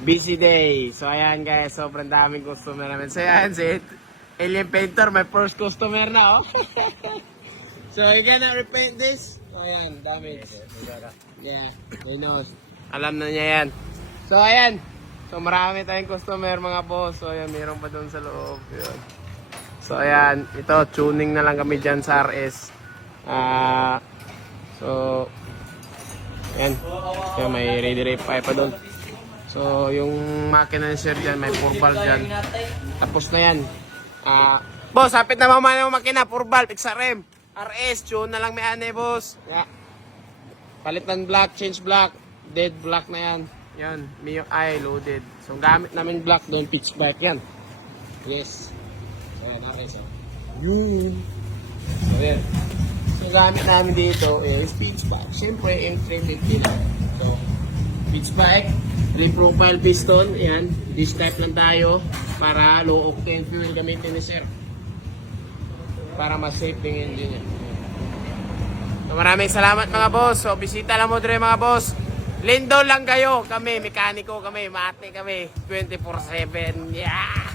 Busy day. So ayan guys, sobrang daming customer namin. So ayan, si Alien Painter, my first customer na oh. So you gonna repaint this? So ayan, damage. Yeah, he knows. Alam na niya yan. So ayan. So marami tayong customer mga boss. So ayan, mayroon pa doon sa loob. Yun. So ayan, ito tuning na lang kami dyan sa RS. So ayan. So may ready pipe pa doon. So yung makina ni sir dyan, may 4 valve dyan. Tapos na yan. Boss, hapit na mamaya yung makina, 4 valve, XRM. RS, tune na lang may ane boss. Yeah. Palit ng block, change block. Dead block na yan. Yan, Mio I loaded. So gamit namin block doon, pitch bike yan. Yes. So yan, RS oh. Yun. So yan. So gamit namin dito is pitch bike. Siyempre, M350 lang. So, pitch bike, re-profile piston, yan. This type lang tayo para low octane fuel gamitin ni sir. Para mas safe yung engine niya. So, maraming salamat mga boss. So, bisita lang mo dre mga boss. Lindo lang kayo. Kami, mekaniko kami, mate kami. 24/7. Yeah!